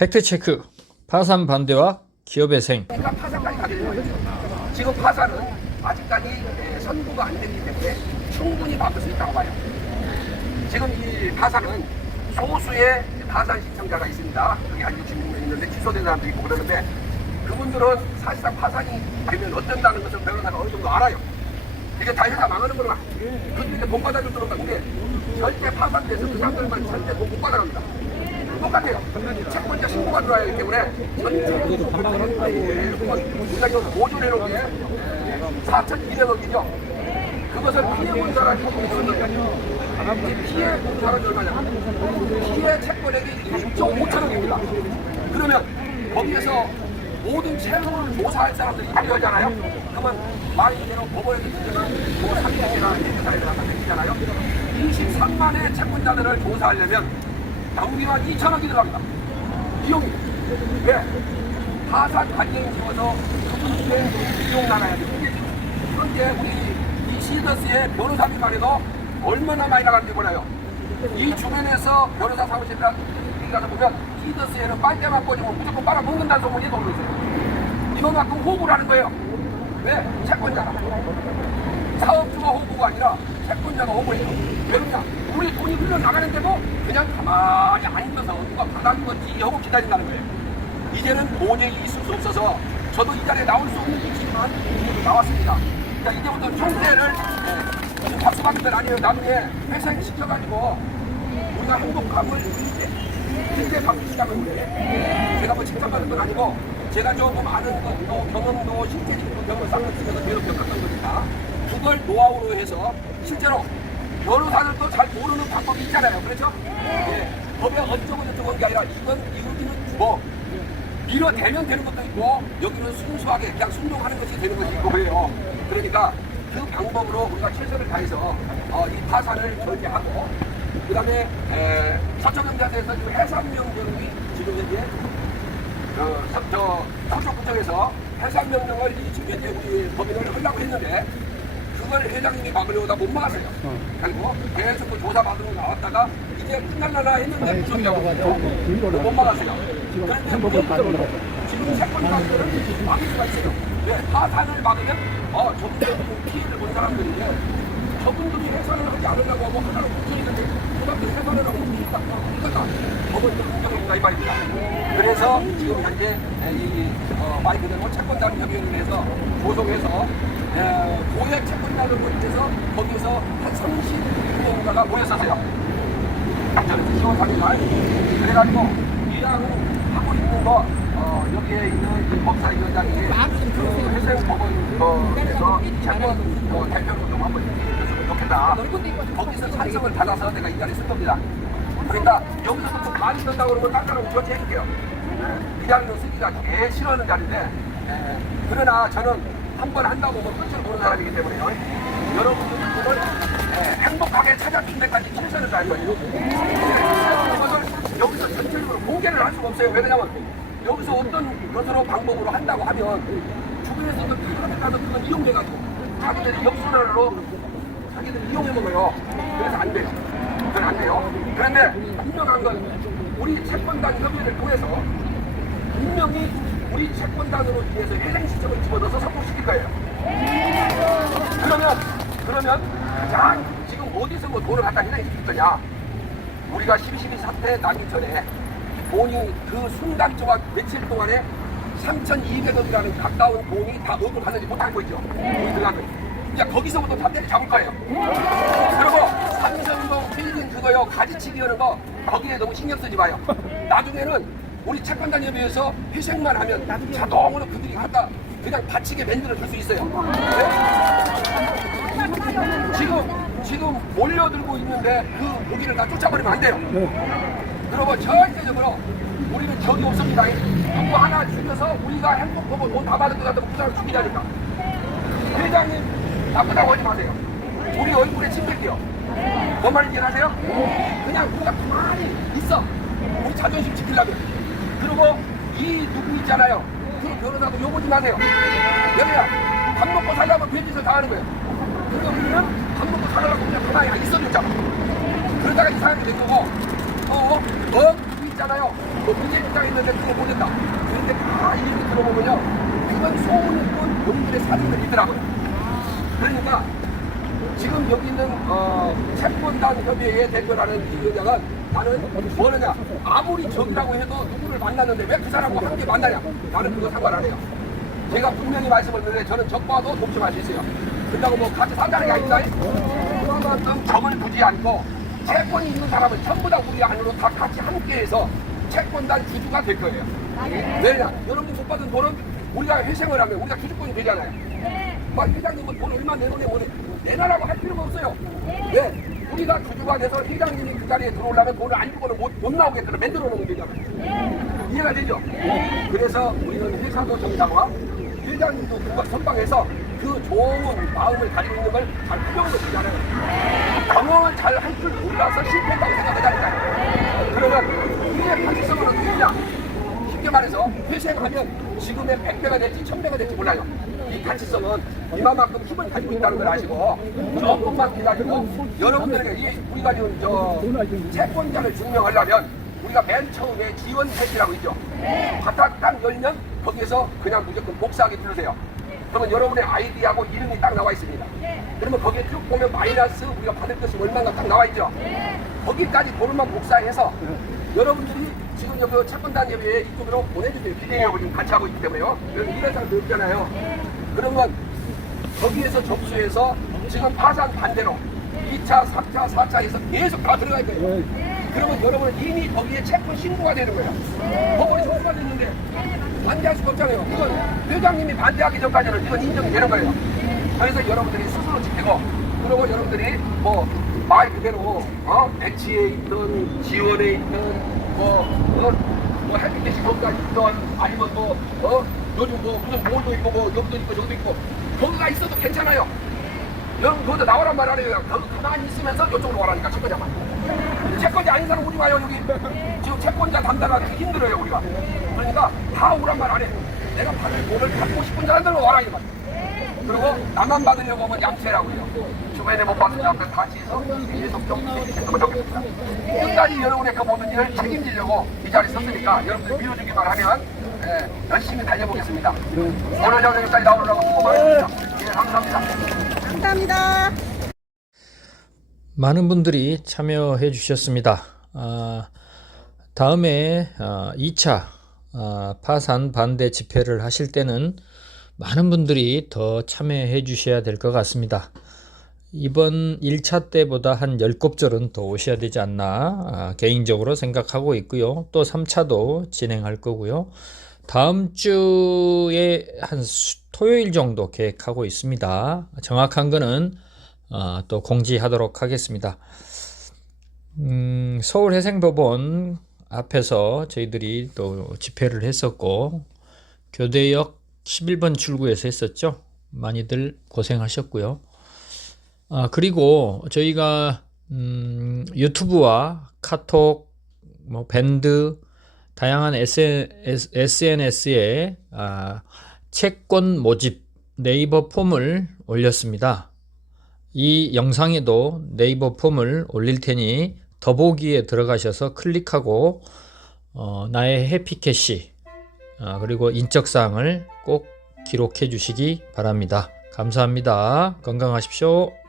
팩트체크 파산 반대와 기업의 생 그러니까 파산까지. 지금 파산은 아직까지 에, 선고가 안 됐기 때문에 충분히 막을 수 있다고 봐요. 지금 이 파산은 소수의 파산 신청자가 있습니다. 여기 한 60명 있는데 취소된 사람도 있고 그러는데 그분들은 사실상 파산이 되면 어쩐다는 것을 변호사가 어느 정도 알아요. 이게 다 회사 망하는 거나 그들에게 돈 받아주도록 하는데 절대 파산돼서 그 사람들만 절대 돈못 받아갑니다. 똑같아요. 채권자 신고가 들어와야 하기 때문에 전체 우리가 보존해놓은 게 4,200억이죠. 그것을 피해 본 사람이 있었는데 피해 본 사람이 얼마냐? 피해 채권액이 6조 5천억입니다. 그러면 거기에서 모든 채무를 조사할 사람들이 필요하잖아요. 그러면 말 그대로 법원에서 진정한 뭐 3인이나 회사에 가서 생기잖아요. 23만의 채권자들을 조사하려면 경비만 2천억이 들어갑니다. 비용이. 왜? 파산 관계인 집어서 그분들의 비용 나가야 돼요. 그런데 우리 이 시더스의 변호사비 말에도 얼마나 많이 나가는지 몰라요. 이 주변에서 변호사 사무실이라 가서 보면 시더스에는 빨대만 꽂으면 무조건 빨아먹는다는 소문이 돌고 있어요. 이만큼 호구를 하는 거예요. 왜? 채권자가. 사업주가 호구가 아니라 채권자가 호구예요. 왜 그러냐? 우리 돈이 흘러나가는데도 그냥 가만히 앉아서 누가 받아준 건지 하고 기다린다는 거예요. 이제는 도저히 있을 수 없어서 저도 이 자리에 나올 수 없는 위치지만 나왔습니다. 그러니까 이제부터 총대를 예, 박수박들 아니에요. 나중에 회생시켜가지고 우리가 행복함을 그때 박수 시작하는데 제가 뭐 칭찬받은 건 아니고 제가 조금 아는 것도 경험도 실제적으로 경험을 쌓았으면서 배로 겪었던 거니까 그걸 노하우로 해서 실제로 변호사들도 잘 모르는 방법이 있잖아요. 그렇죠? 예, 법에 어쩌고 저쩌고 한게 아니라 이건 이거기는 뭐 밀어대면 되는 것도 있고 여기는 순수하게 그냥 순종하는 것이 되는 것이 그래요. 그러니까 그 방법으로 우리가 최선을 다해서 어, 이 파산을 절개하고 그 다음에 서초경찰서에서 지금 해산명령이 지금 현재 그, 서, 저, 서초구청에서 해산명령을 이 지금 현재 우리 법인을 하려고 했는데 그걸 회장님이 막으려다 못 막았어요. 그리고 계속 그 조사 받으러 나왔다가 이제 끝날라나 했는데 무섭냐고 못 막았어요. 그런데 지금 채권자들은 막을 수가 있어요. 왜? 파산을 막으면 어, 저분들 피해를 본 사람들인데 저분들이 해산을 하지 않으려고 하고 하나로 붙여있는데 그분들 해산을 하고 있다. 이 말입니다. 그래서 지금 현재 이 어, 말 그대로 채권자 협의회에서 조성해서 에, 고액 채권자를 모집해서 거기서 한 30명가가 모였었어요. 작전에서 10월 3일 그래가지고 이랑 하고 있는 거 어, 여기에 있는 이 법사위원장이 그 회생법원에서 채권 어, 대표로 좀 한번 좋겠다. 거기서 찬성을 받아서 내가 이 자리에 쓴 겁니다. 그러니까 여기서부터 많이 된다고 그러면 딴 사람 저지 해줄게요. 이 자리는 쓰기가 개 싫어하는 자리인데 에, 그러나 저는 한 번 한다고 뭐 끝을 보는 사람이기 때문에요. 여러분들 그걸 에, 행복하게 찾아준 데까지 최선을. 그것을 여기서 전체적으로 공개를 할 수가 없어요. 왜냐면 여기서 어떤 것으로 방법으로 한다고 하면 주변에서도 그렇게 가서 그건 이용돼가지고 자기들이 역순환으로 자기들 이용해 먹어요. 그래서 안 돼요. 그건 안 돼요. 그런데 분명한 건 우리 채권단 협의를 통해서 분명히 우리 채권단으로 인해서 회생 시점을 집어넣어서 성공시킬 거예요. 그러면 그러면 가장 지금 어디서 뭐 돈을 갖다 회생시킬 거냐? 우리가 12.12 사태 나기 전에 돈이 그 순간 동안 며칠 동안에 3,200억이라는 가까운 돈이 다 어디 갔는지 못 알고 있죠. 우리 들어간 거. 이 제 거기서부터 다 때려 잡을 거예요. 그리고 삼성동 필진 그거요 가지치기 하는 거 거기에 너무 신경 쓰지 마요. 나중에는 우리 채권단 협의회에서 회생만 하면 자동으로 그들이 갖다 그냥 바치게 만들어 줄 수 있어요. 네? 지금 지금 몰려들고 있는데 그 무기를 다 쫓아버리면 안 돼요. 그리고 절대적으로 우리는 적이 없습니다. 누구 하나 죽여서 우리가 행복하고 돈 다 받을 것 같으면 그 사람 죽이자니까. 회장님 나쁘다고 하지 마세요. 우리 얼굴에 침 뱉게요. 뭔 말인지 아세요? 그냥 우리가 가만히 있어. 우리 자존심 지키려면. 그리고 이 누구 있잖아요. 그 변호사도 좀 하세요. 여기야 밥 먹고 살려면 배짓을 다 하는 거예요. 그러니까 우리는 밥 먹고 살려고 그냥 가만히 안 있어줬잖아. 그러다가 이상하게 된 거고 어, 어, 어, 누구 있잖아요. 뭐 문제 입장에 있는데 그거 모른다. 그런데 다 이렇게 들어보면요. 그건 소문뿐 본인들의 사진을 믿더라고요. 그러니까 지금 여기 있는 어, 채권단 협의회의 대표라는 이 여자가 나는 뭐느냐? 아무리 적이라고 해도 누구를 만났는데 왜 그 사람과 함께 만나냐? 나는 그거 상관 안 해요. 제가 분명히 말씀을 드리는데 저는 적과도 동침할 수 있어요. 그렇다고 뭐 같이 산다는 게 아니다 그만큼 적을 두지 않고 채권이 있는 사람은 전부 다 우리 안으로 다 같이 함께 해서 채권단 주주가 될 거예요. 왜냐? 여러분이 못 받은 돈은 우리가 회생을 하면 우리가 주주권이 되잖아요 막 회장님은 돈 얼마 내놓으면 뭐 내놔라고 할 필요가 없어요. 네. 우리가 주주가 돼서 회장님이 그 자리에 들어오려면 돈을 안 주고는 못, 못 나오게끔 만들어 놓으면 되잖아요. 이해가 되죠? 그래서 우리는 회사도 정상화, 회장님도 그거 선방해서 그 좋은 마음을 가지고 있는 걸잘 활용을 되잖아요. 경영을 잘 할 줄 몰라서 실패했다고 생각하잖아요. 그러면 이게 어떻게 되냐? 쉽게 말해서 회생하면 지금의 100배가 될지 1000배가 될지 몰라요. 이 가치성은 이만큼 힘을 가지고 있다는 걸 아시고 조금만 기다리고 여러분들에게 이 우리가 지금 저 채권자를 증명하려면 우리가 맨 처음에 지원 패시라고 있죠. 바닥 딱 열면 거기에서 그냥 무조건 복사하기 누르세요. 그러면 여러분의 아이디하고 이름이 딱 나와 있습니다. 그러면 거기에 쭉 보면 마이너스 우리가 받을 것이 얼마나 딱 나와 있죠. 거기까지 돈만 복사해서 여러분들이 지금 여기 채권단 예배에 이쪽으로 보내주세요. 비대위하고 지금 같이 하고 있기 때문에요. 여기 사람들 없잖아요. 그러면 거기에서 접수해서 지금 파산 반대로 2차, 3차, 4차에서 계속 다 들어갈 거예요. 그러면 여러분은 이미 거기에 채권 신고가 되는 거예요. 법원이 접수가 됐는데 반대할 수가 없잖아요. 이건 회장님이 반대하기 전까지는 이건 인정이 되는 거예요. 그래서 여러분들이 스스로 지키고 그리고 여러분들이 뭐 말 그대로 어? 배치에 있든 지원에 있든 뭐, 어? 뭐 햇빛이 거기가 있든 아니면 뭐 어? 요즘 뭐 무슨 몰도 있고 뭐 여기도 있고 저기도 있고 거기가 있어도 괜찮아요. 여러분 거기다 나오란 말 아니에요. 거기 가만히 있으면서 이쪽으로 와라니까 채권자만. 채권자 아닌 사람 오지 마요 여기. 지금 채권자 담당하기 힘들어요 우리가. 그러니까 다 오란 말안 해. 내가 받을 돈을 받고 싶은 사람들은 와라 이 말. 그리고 나만 받으려고 하면 양채라고요. 주변에 못 받은 사람들 같이 해서 계속 좀 해주시는 좋겠습니다. 끝까지 여러분의 그 모든 일을 책임지려고 이 자리에 섰으니까 여러분들 밀어주기만 하면 예, 열심히 달려보겠습니다. 오늘 저녁 여기까지 나오느라고 수고 많으셨습니다. 예, 감사합니다. 감사합니다. 많은 분들이 참여해 주셨습니다. 아, 다음에 아, 2차 아, 파산 반대 집회를 하실 때는 많은 분들이 더 참여해 주셔야 될 것 같습니다. 이번 1차 때보다 한 10곱절은 더 오셔야 되지 않나 아, 개인적으로 생각하고 있고요. 또 3차도 진행할 거고요. 다음 주에 한 수- 토요일 정도 계획하고 있습니다. 정확한 거는 어, 또 공지하도록 하겠습니다. 음, 서울회생법원 앞에서 저희들이 또 집회를 했었고 교대역 11번 출구에서 했었죠. 많이들 고생하셨고요. 아, 그리고 저희가 음, 유튜브와 카톡, 뭐 밴드, 다양한 SNS에 아, 채권 모집 네이버 폼을 올렸습니다. 이 영상에도 네이버 폼을 올릴 테니 더보기에 들어가셔서 클릭하고 어, 나의 해피캐시 아, 그리고 인적사항을 꼭 기록해 주시기 바랍니다. 감사합니다. 건강하십시오.